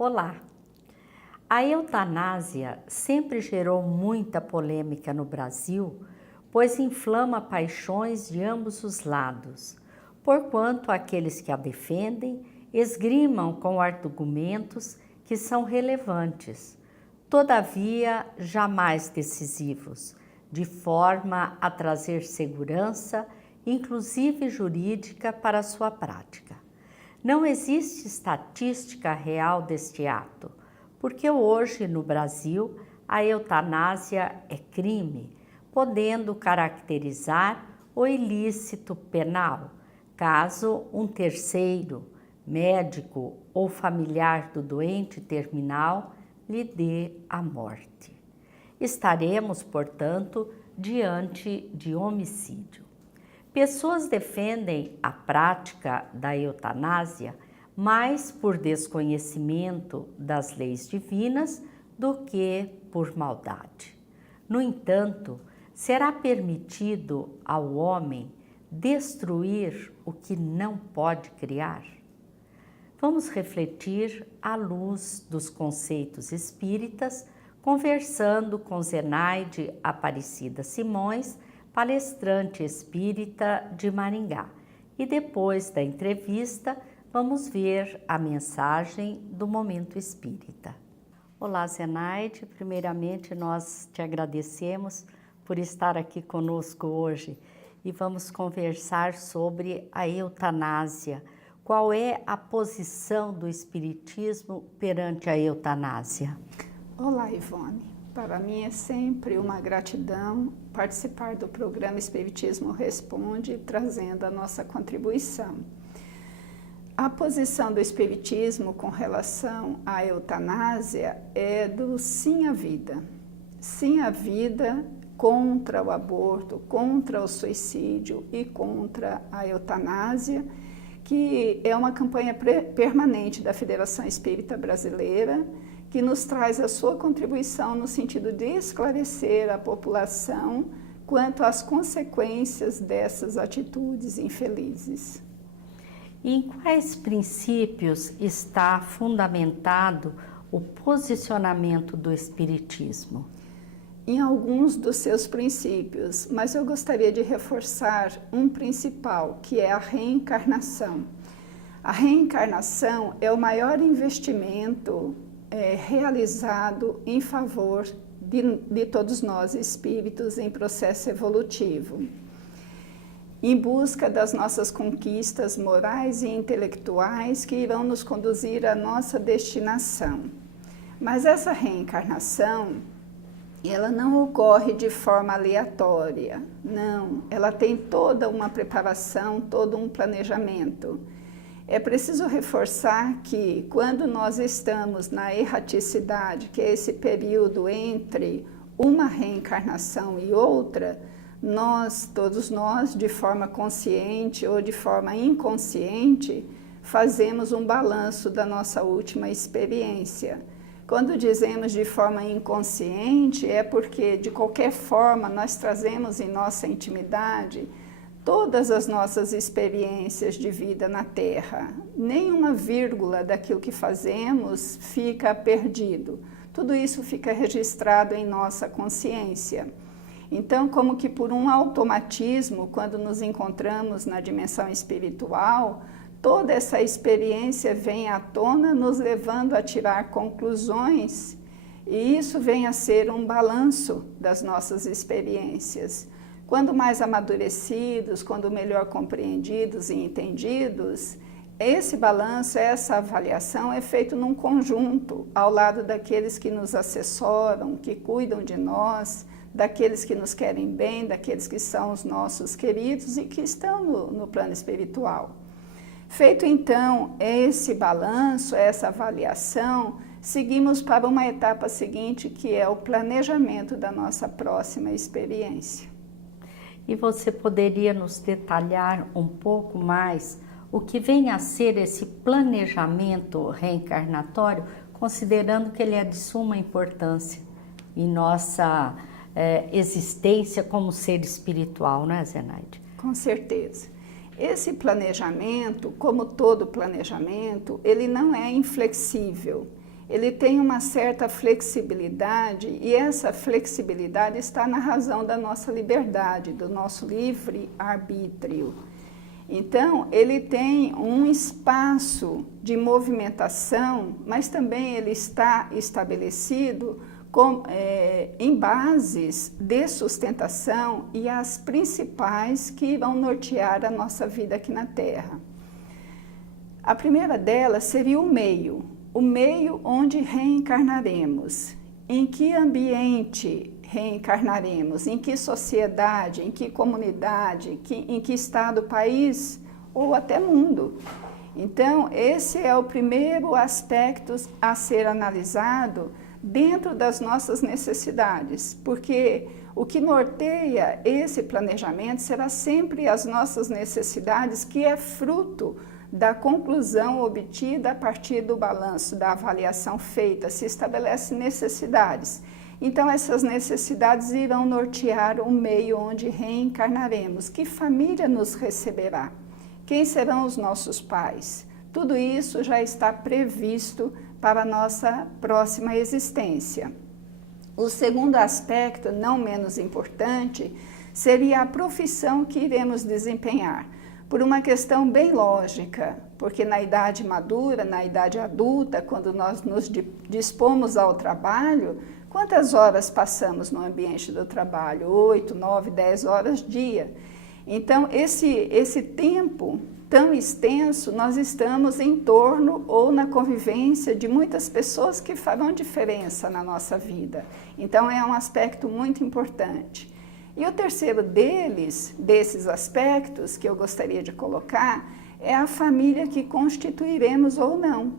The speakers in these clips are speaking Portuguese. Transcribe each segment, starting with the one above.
Olá! A eutanásia sempre gerou muita polêmica no Brasil, pois inflama paixões de ambos os lados, porquanto aqueles que a defendem esgrimam com argumentos que são relevantes, todavia jamais decisivos, de forma a trazer segurança, inclusive jurídica, para sua prática. Não existe estatística real deste ato, porque hoje no Brasil a eutanásia é crime, podendo caracterizar o ilícito penal, caso um terceiro, médico ou familiar do doente terminal lhe dê a morte. Estaremos, portanto, diante de homicídio. Pessoas defendem a prática da eutanásia mais por desconhecimento das leis divinas do que por maldade. No entanto, será permitido ao homem destruir o que não pode criar? Vamos refletir à luz dos conceitos espíritas, conversando com Zenaide Aparecida Simões, palestrante espírita de Maringá. E depois da entrevista, vamos ver a mensagem do Momento Espírita. Olá, Zenaide. Primeiramente, nós te agradecemos por estar aqui conosco hoje e vamos conversar sobre a eutanásia. Qual é a posição do Espiritismo perante a eutanásia? Olá, Ivone. Para mim é sempre uma gratidão participar do programa Espiritismo Responde, trazendo a nossa contribuição. A posição do Espiritismo com relação à eutanásia é do sim à vida. Sim à vida contra o aborto, contra o suicídio e contra a eutanásia, que é uma campanha permanente da Federação Espírita Brasileira, que nos traz a sua contribuição no sentido de esclarecer a população quanto às consequências dessas atitudes infelizes. Em quais princípios está fundamentado o posicionamento do Espiritismo? Em alguns dos seus princípios, mas eu gostaria de reforçar um principal, que é a reencarnação. A reencarnação é o maior investimento realizado em favor de todos nós espíritos em processo evolutivo, em busca das nossas conquistas morais e intelectuais que irão nos conduzir à nossa destinação. Mas essa reencarnação, ela não ocorre de forma aleatória, não, ela tem toda uma preparação, todo um planejamento. É preciso reforçar que quando nós estamos na erraticidade, que é esse período entre uma reencarnação e outra, todos nós, de forma consciente ou de forma inconsciente, fazemos um balanço da nossa última experiência. Quando dizemos de forma inconsciente, é porque, de qualquer forma, nós trazemos em nossa intimidade todas as nossas experiências de vida na Terra. Nenhuma vírgula daquilo que fazemos fica perdido. Tudo isso fica registrado em nossa consciência. Então, como que por um automatismo, quando nos encontramos na dimensão espiritual, toda essa experiência vem à tona, nos levando a tirar conclusões, e isso vem a ser um balanço das nossas experiências. Quando mais amadurecidos, quando melhor compreendidos e entendidos, esse balanço, essa avaliação é feito num conjunto, ao lado daqueles que nos assessoram, que cuidam de nós, daqueles que nos querem bem, daqueles que são os nossos queridos e que estão no plano espiritual. Feito então esse balanço, essa avaliação, seguimos para uma etapa seguinte, que é o planejamento da nossa próxima experiência. E você poderia nos detalhar um pouco mais o que vem a ser esse planejamento reencarnatório, considerando que ele é de suma importância em nossa existência como ser espiritual, não é, Zenaide? Com certeza. Esse planejamento, como todo planejamento, ele não é inflexível. ele tem uma certa flexibilidade, e essa flexibilidade está na razão da nossa liberdade, do nosso livre arbítrio. Então, ele tem um espaço de movimentação, mas também ele está estabelecido em bases de sustentação e as principais que vão nortear a nossa vida aqui na Terra. A primeira delas seria o meio onde reencarnaremos. Em que ambiente reencarnaremos? Em que sociedade? Em que comunidade? Em que estado, país ou até mundo? Então, esse é o primeiro aspecto a ser analisado dentro das nossas necessidades, porque o que norteia esse planejamento será sempre as nossas necessidades, que é fruto da conclusão obtida a partir do balanço, da avaliação feita, se estabelece necessidades. Então, essas necessidades irão nortear o meio onde reencarnaremos. Que família nos receberá? Quem serão os nossos pais? Tudo isso já está previsto para a nossa próxima existência. O segundo aspecto, não menos importante, seria a profissão que iremos desempenhar, por uma questão bem lógica, porque na idade madura, na idade adulta, quando nós nos dispomos ao trabalho, quantas horas passamos no ambiente do trabalho? 8, 9, 10 horas dia. Então, esse tempo tão extenso, nós estamos em torno ou na convivência de muitas pessoas que farão diferença na nossa vida. Então, é um aspecto muito importante. E o terceiro desses aspectos que eu gostaria de colocar, é a família que constituiremos ou não.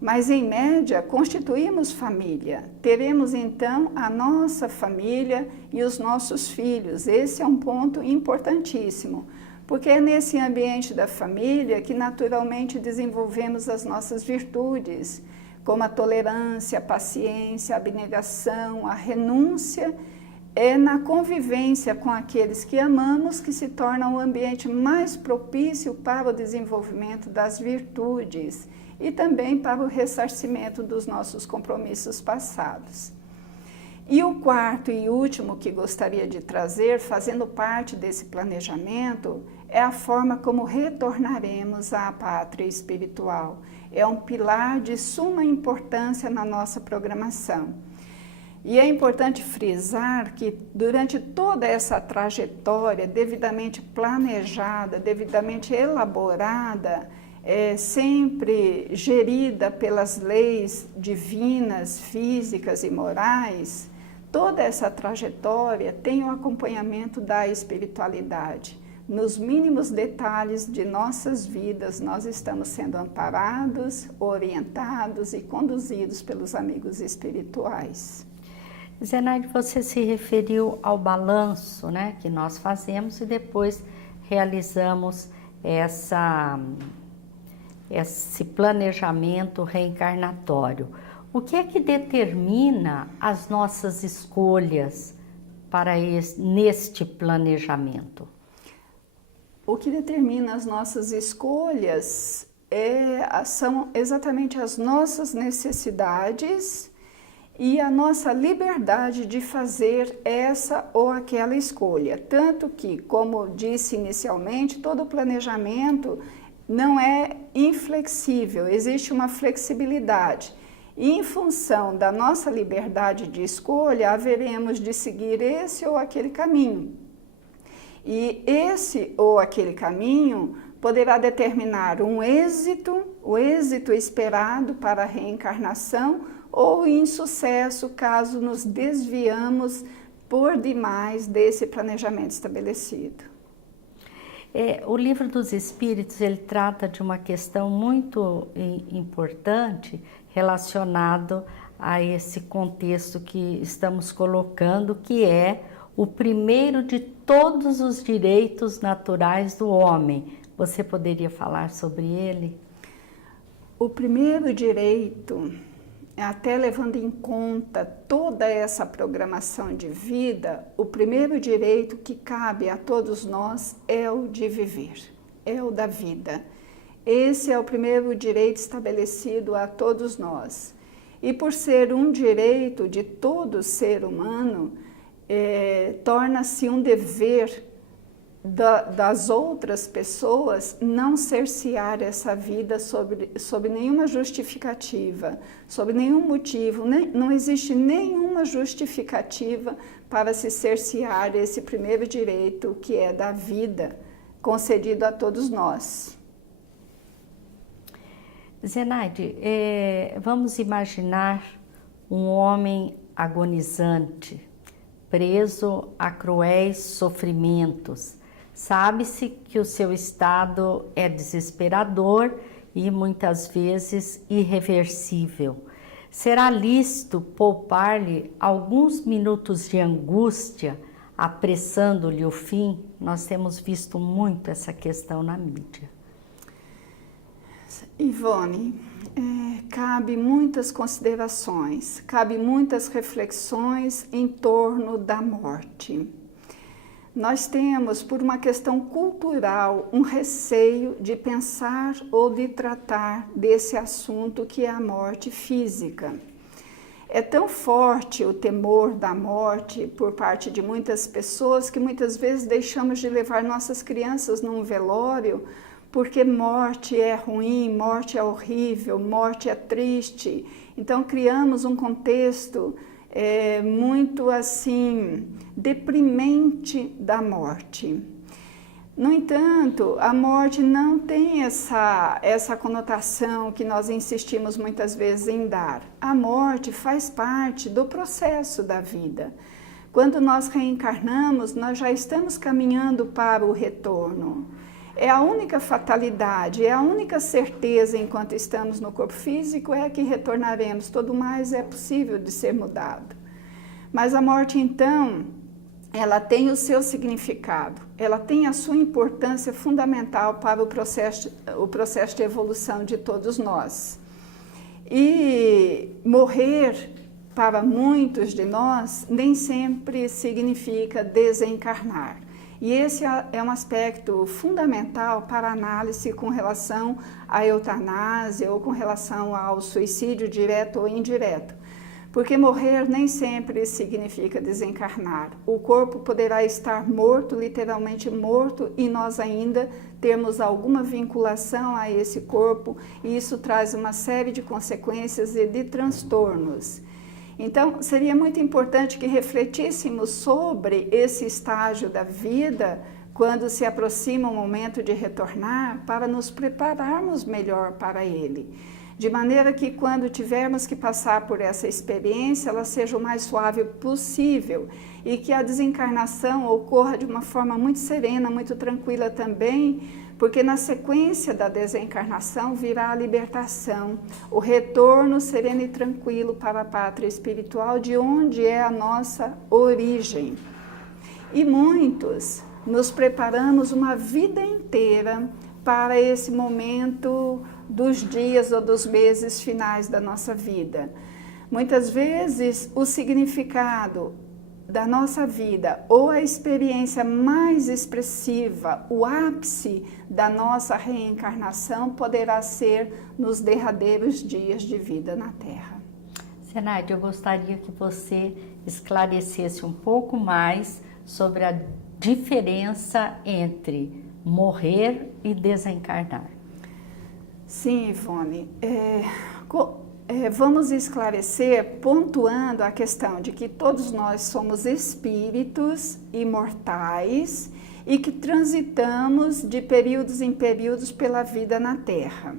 Mas, em média, constituímos família. Teremos, então, a nossa família e os nossos filhos. Esse é um ponto importantíssimo, porque é nesse ambiente da família que naturalmente desenvolvemos as nossas virtudes, como a tolerância, a paciência, a abnegação, a renúncia. É na convivência com aqueles que amamos que se torna um ambiente mais propício para o desenvolvimento das virtudes e também para o ressarcimento dos nossos compromissos passados. E o quarto e último que gostaria de trazer, fazendo parte desse planejamento, é a forma como retornaremos à pátria espiritual. É um pilar de suma importância na nossa programação. E é importante frisar que durante toda essa trajetória devidamente planejada, devidamente elaborada, sempre gerida pelas leis divinas, físicas e morais, toda essa trajetória tem o acompanhamento da espiritualidade. Nos mínimos detalhes de nossas vidas, nós estamos sendo amparados, orientados e conduzidos pelos amigos espirituais. Zenaide, você se referiu ao balanço, né, que nós fazemos e depois realizamos esse planejamento reencarnatório. O que é que determina as nossas escolhas neste planejamento? O que determina as nossas escolhas são exatamente as nossas necessidades e a nossa liberdade de fazer essa ou aquela escolha. Tanto que, como disse inicialmente, todo planejamento não é inflexível, existe uma flexibilidade. E em função da nossa liberdade de escolha, haveremos de seguir esse ou aquele caminho. E esse ou aquele caminho poderá determinar o êxito esperado para a reencarnação ou insucesso caso nos desviamos por demais desse planejamento estabelecido. O Livro dos Espíritos, ele trata de uma questão muito importante relacionado a esse contexto que estamos colocando, que é o primeiro de todos os direitos naturais do homem. Você poderia falar sobre ele? O primeiro direito, até levando em conta toda essa programação de vida, o primeiro direito que cabe a todos nós é o de viver, é o da vida. Esse é o primeiro direito estabelecido a todos nós. E por ser um direito de todo ser humano, torna-se um dever das outras pessoas não cercear essa vida sob nenhuma justificativa, sob nenhum motivo, não existe nenhuma justificativa para se cercear esse primeiro direito, que é da vida, concedido a todos nós. Zenaide, vamos imaginar um homem agonizante, preso a cruéis sofrimentos. Sabe-se que o seu estado é desesperador e muitas vezes irreversível. Será lícito poupar-lhe alguns minutos de angústia, apressando-lhe o fim? Nós temos visto muito essa questão na mídia. Ivone, cabe muitas considerações, cabe muitas reflexões em torno da morte. Nós temos, por uma questão cultural, um receio de pensar ou de tratar desse assunto que é a morte física. É tão forte o temor da morte por parte de muitas pessoas que muitas vezes deixamos de levar nossas crianças num velório porque morte é ruim, morte é horrível, morte é triste. Então criamos um contexto muito assim deprimente da morte. No entanto, a morte não tem essa conotação que nós insistimos muitas vezes em dar. A morte faz parte do processo da vida. Quando nós reencarnamos, nós já estamos caminhando para o retorno. É a única fatalidade, é a única certeza enquanto estamos no corpo físico é que retornaremos, todo mais é possível de ser mudado. Mas a morte então, ela tem o seu significado, ela tem a sua importância fundamental para o processo de evolução de todos nós. E morrer, para muitos de nós, nem sempre significa desencarnar. E esse é um aspecto fundamental para a análise com relação à eutanásia ou com relação ao suicídio direto ou indireto. Porque morrer nem sempre significa desencarnar. O corpo poderá estar morto, literalmente morto, e nós ainda temos alguma vinculação a esse corpo, e isso traz uma série de consequências e de transtornos. Então, seria muito importante que refletíssemos sobre esse estágio da vida quando se aproxima o momento de retornar, para nos prepararmos melhor para ele. De maneira que quando tivermos que passar por essa experiência, ela seja o mais suave possível e que a desencarnação ocorra de uma forma muito serena, muito tranquila também, porque na sequência da desencarnação virá a libertação, o retorno sereno e tranquilo para a pátria espiritual, de onde é a nossa origem. E muitos nos preparamos uma vida inteira para esse momento dos dias ou dos meses finais da nossa vida. Muitas vezes o significado da nossa vida ou a experiência mais expressiva, o ápice da nossa reencarnação poderá ser nos derradeiros dias de vida na Terra. Zenaide, eu gostaria que você esclarecesse um pouco mais sobre a diferença entre morrer e desencarnar. Sim, Ivone. Vamos esclarecer pontuando a questão de que todos nós somos espíritos imortais e que transitamos de períodos em períodos pela vida na Terra.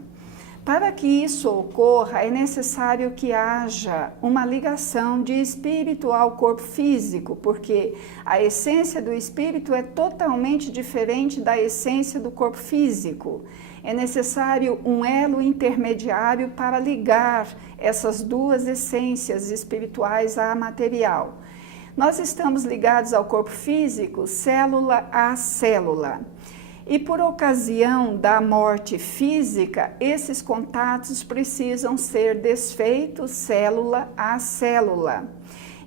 Para que isso ocorra, é necessário que haja uma ligação de espírito ao corpo físico, porque a essência do espírito é totalmente diferente da essência do corpo físico. É necessário um elo intermediário para ligar essas duas essências espirituais à material. Nós estamos ligados ao corpo físico, célula a célula. E por ocasião da morte física, esses contatos precisam ser desfeitos célula a célula.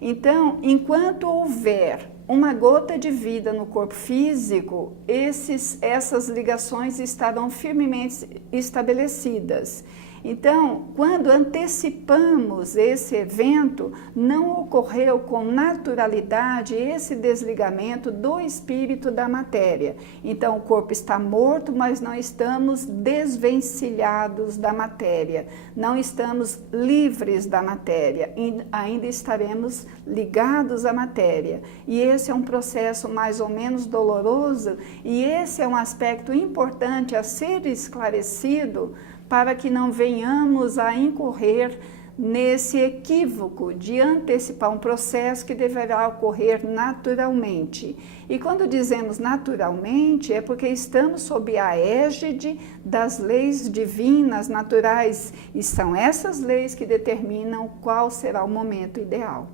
Então, enquanto houver uma gota de vida no corpo físico, essas ligações estarão firmemente estabelecidas. Então, quando antecipamos esse evento, não ocorreu com naturalidade esse desligamento do espírito da matéria. Então, o corpo está morto, mas não estamos desvencilhados da matéria, não estamos livres da matéria, ainda estaremos ligados à matéria. E esse é um processo mais ou menos doloroso, e esse é um aspecto importante a ser esclarecido, para que não venhamos a incorrer nesse equívoco de antecipar um processo que deverá ocorrer naturalmente. E quando dizemos naturalmente, é porque estamos sob a égide das leis divinas naturais, e são essas leis que determinam qual será o momento ideal.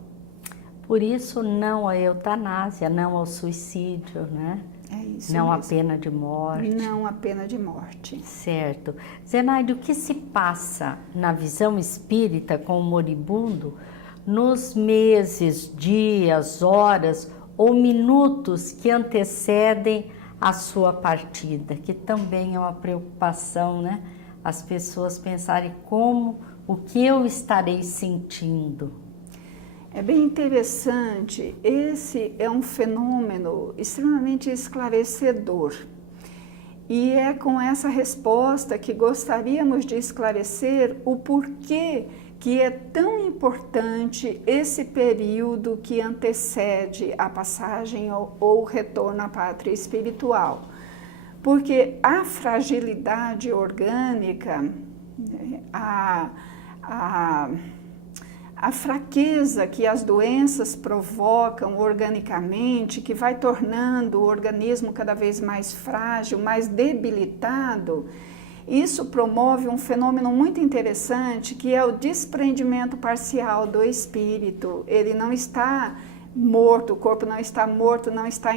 Por isso, não à eutanásia, não ao suicídio, né? É isso não mesmo. à pena de morte. Não à pena de morte. Certo. Zenaide, o que se passa na visão espírita com o moribundo nos meses, dias, horas ou minutos que antecedem a sua partida? Que também é uma preocupação, né? As pessoas pensarem o que eu estarei sentindo. É bem interessante, esse é um fenômeno extremamente esclarecedor. E é com essa resposta que gostaríamos de esclarecer o porquê que é tão importante esse período que antecede a passagem ou retorno à pátria espiritual. Porque a fragilidade orgânica, a fraqueza que as doenças provocam organicamente, que vai tornando o organismo cada vez mais frágil, mais debilitado, isso promove um fenômeno muito interessante, que é o desprendimento parcial do espírito. Ele não está morto, o corpo não está morto, não está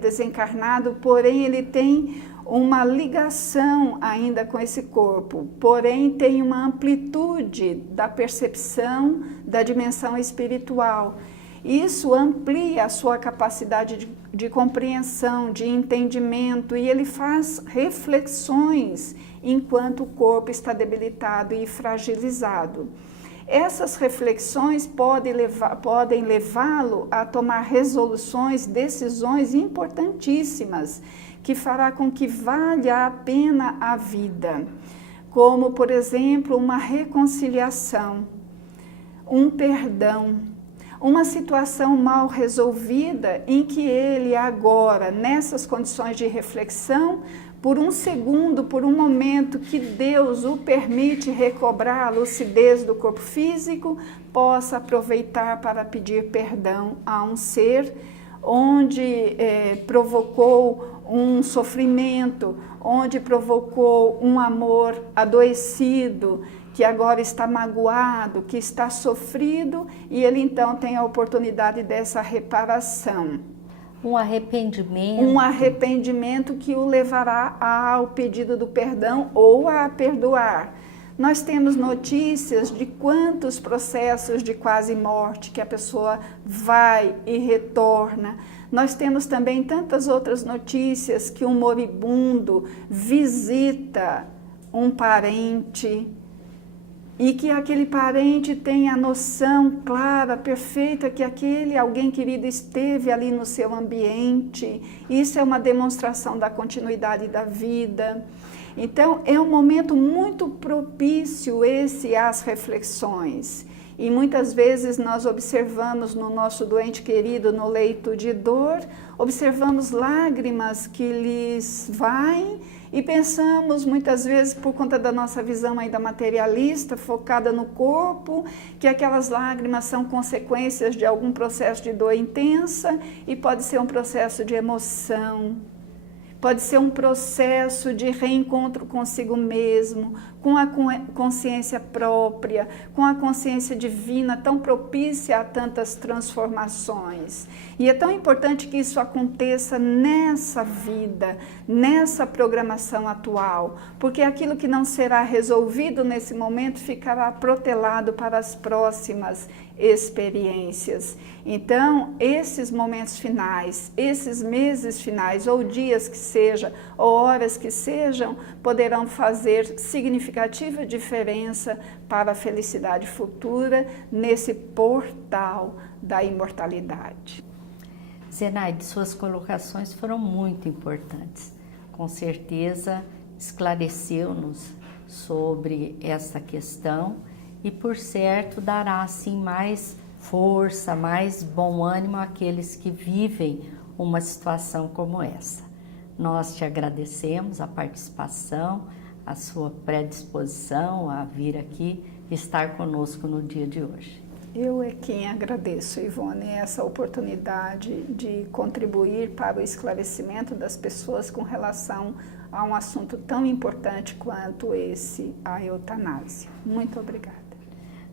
desencarnado, porém ele tem uma ligação ainda com esse corpo, porém tem uma amplitude da percepção da dimensão espiritual. Isso amplia a sua capacidade de compreensão, de entendimento, e ele faz reflexões enquanto o corpo está debilitado e fragilizado. Essas reflexões podem levá-lo a tomar resoluções, decisões importantíssimas, que fará com que valha a pena a vida, como, por exemplo, uma reconciliação, um perdão, uma situação mal resolvida em que ele agora, nessas condições de reflexão, por um segundo, por um momento que Deus o permite recobrar a lucidez do corpo físico, possa aproveitar para pedir perdão a um ser onde provocou um sofrimento, onde provocou um amor adoecido, que agora está magoado, que está sofrido, e ele então tem a oportunidade dessa reparação. Um arrependimento. Um arrependimento que o levará ao pedido do perdão ou a perdoar. Nós temos notícias de quantos processos de quase morte que a pessoa vai e retorna. Nós temos também tantas outras notícias que um moribundo visita um parente e que aquele parente tem a noção clara, perfeita, que aquele alguém querido esteve ali no seu ambiente. Isso é uma demonstração da continuidade da vida. Então, é um momento muito propício esse às reflexões. E muitas vezes nós observamos no nosso doente querido no leito de dor, observamos lágrimas que lhes vai e pensamos muitas vezes, por conta da nossa visão ainda materialista, focada no corpo, que aquelas lágrimas são consequências de algum processo de dor intensa e pode ser um processo de emoção. Pode ser um processo de reencontro consigo mesmo, com a consciência própria, com a consciência divina tão propícia a tantas transformações. E é tão importante que isso aconteça nessa vida, nessa programação atual, porque aquilo que não será resolvido nesse momento ficará protelado para as próximas experiências. Então, esses momentos finais, esses meses finais ou dias que seja, ou horas que sejam, poderão fazer significativa diferença para a felicidade futura nesse portal da imortalidade. Zenaide, suas colocações foram muito importantes. Com certeza esclareceu-nos sobre essa questão e, por certo, dará assim mais força, mais bom ânimo àqueles que vivem uma situação como essa. Nós te agradecemos a participação, a sua predisposição a vir aqui estar conosco no dia de hoje. Eu é quem agradeço, Ivone, essa oportunidade de contribuir para o esclarecimento das pessoas com relação a um assunto tão importante quanto esse, a eutanásia. Muito obrigada.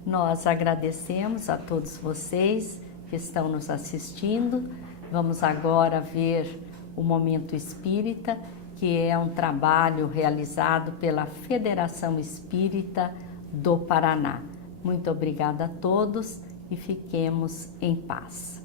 Nós agradecemos a todos vocês que estão nos assistindo. Vamos agora ver o Momento Espírita, que é um trabalho realizado pela Federação Espírita do Paraná. Muito obrigada a todos e fiquemos em paz.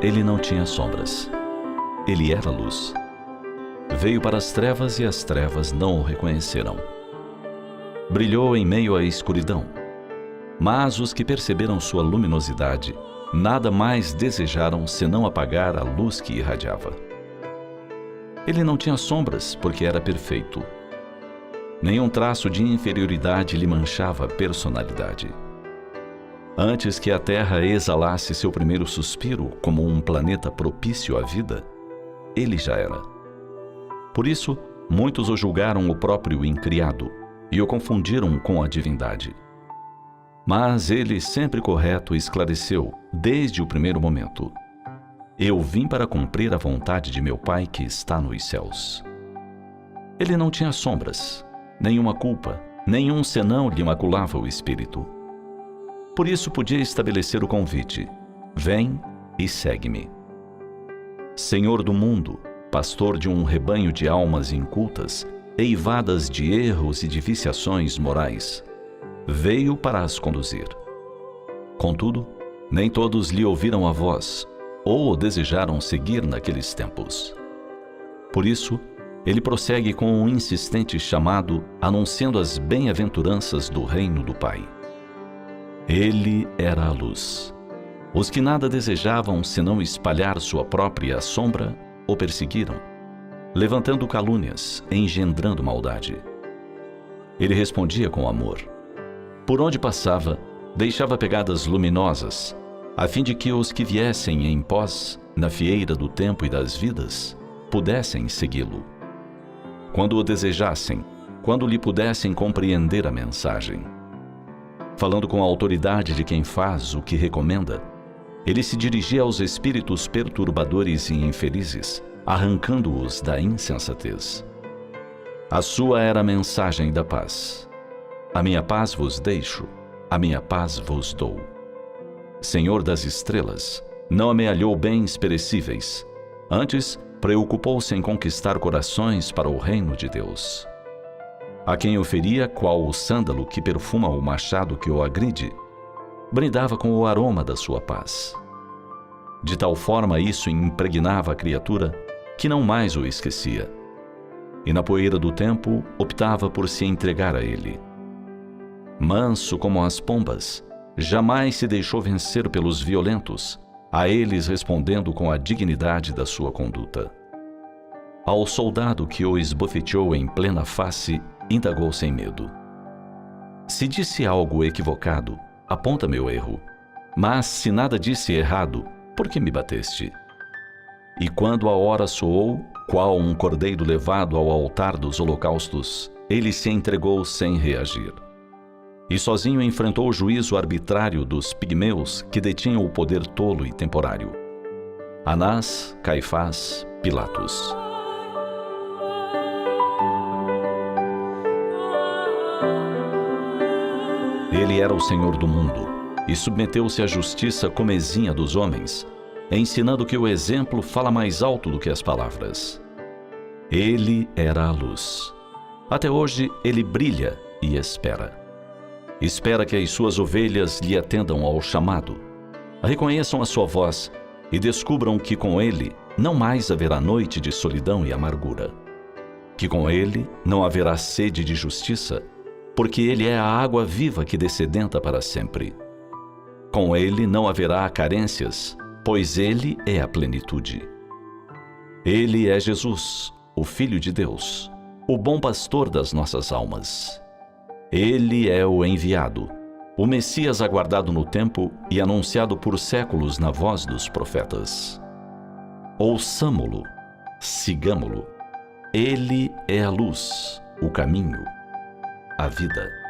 Ele não tinha sombras. Ele era luz. Veio para as trevas e as trevas não o reconheceram. Brilhou em meio à escuridão. Mas os que perceberam sua luminosidade nada mais desejaram senão apagar a luz que irradiava. Ele não tinha sombras porque era perfeito. Nenhum traço de inferioridade lhe manchava a personalidade. Antes que a Terra exalasse seu primeiro suspiro como um planeta propício à vida, ele já era. Por isso, muitos o julgaram o próprio incriado e o confundiram com a divindade. Mas ele, sempre correto, esclareceu desde o primeiro momento: eu vim para cumprir a vontade de meu Pai que está nos céus. Ele não tinha sombras, nenhuma culpa, nenhum senão lhe maculava o espírito. Por isso podia estabelecer o convite: vem e segue-me. Senhor do mundo, pastor de um rebanho de almas incultas, eivadas de erros e de viciações morais, veio para as conduzir. Contudo, nem todos lhe ouviram a voz, ou o desejaram seguir naqueles tempos. Por isso, ele prossegue com um insistente chamado, anunciando as bem-aventuranças do reino do Pai. Ele era a luz. Os que nada desejavam senão espalhar sua própria sombra, o perseguiram, levantando calúnias, engendrando maldade. Ele respondia com amor. Por onde passava, deixava pegadas luminosas, a fim de que os que viessem em pós, na fieira do tempo e das vidas, pudessem segui-lo. Quando o desejassem, quando lhe pudessem compreender a mensagem. Falando com a autoridade de quem faz o que recomenda, ele se dirigia aos espíritos perturbadores e infelizes, arrancando-os da insensatez. A sua era a mensagem da paz. A minha paz vos deixo, a minha paz vos dou. Senhor das estrelas, não amealhou bens perecíveis, antes preocupou-se em conquistar corações para o reino de Deus. A quem oferia, qual o sândalo que perfuma o machado que o agride, brindava com o aroma da sua paz. De tal forma isso impregnava a criatura que não mais o esquecia, e na poeira do tempo optava por se entregar a ele. Manso como as pombas, jamais se deixou vencer pelos violentos, a eles respondendo com a dignidade da sua conduta. Ao soldado que o esbofeteou em plena face, indagou sem medo: se disse algo equivocado, aponta meu erro, mas se nada disse errado, por que me bateste? E quando a hora soou, qual um cordeiro levado ao altar dos holocaustos, ele se entregou sem reagir. E sozinho enfrentou o juízo arbitrário dos pigmeus que detinham o poder tolo e temporário. Anás, Caifás, Pilatos. Ele era o Senhor do mundo e submeteu-se à justiça comezinha dos homens, ensinando que o exemplo fala mais alto do que as palavras. Ele era a luz. Até hoje ele brilha e espera. Espera que as suas ovelhas lhe atendam ao chamado, reconheçam a sua voz e descubram que com ele não mais haverá noite de solidão e amargura. Que com ele não haverá sede de justiça, porque ele é a água viva que descedenta para sempre. Com ele não haverá carências, pois ele é a plenitude. Ele é Jesus, o Filho de Deus, o bom pastor das nossas almas. Ele é o enviado, o Messias aguardado no tempo e anunciado por séculos na voz dos profetas. Ouçamo-lo, sigamo-lo. Ele é a luz, o caminho, a vida.